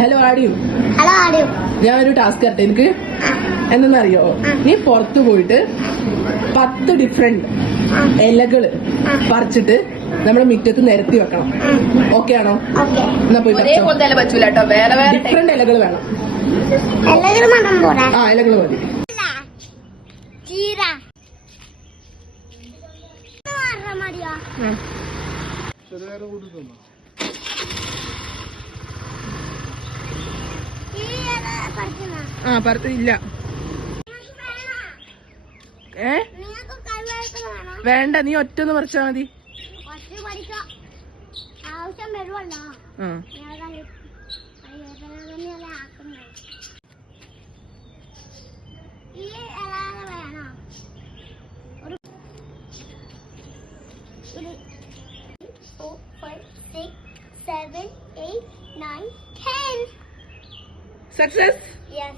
Hello ആടിയു. ഞാൻ ഒരു task തരട്ടെ എനിക്ക്. എന്തെന്നറിയോ, നീ പുറത്തു പോയിട്ട് 10 ഡിഫറെന്റ് ഇലകള് പറിച്ചിട്ട് നമ്മുടെ മുറ്റത്ത് നിരത്തി വെക്കണം. ഓക്കെ ആണോ? എന്നാ പോയി ഡിഫറെന്റ് ഇലകൾ വേണം. ആ ഇലകൾ മതി. ആ പറത്തില്ല. വേണ്ട, നീ ഒറ്റൊന്ന് പറിച്ചാ മതി. Success? Yes.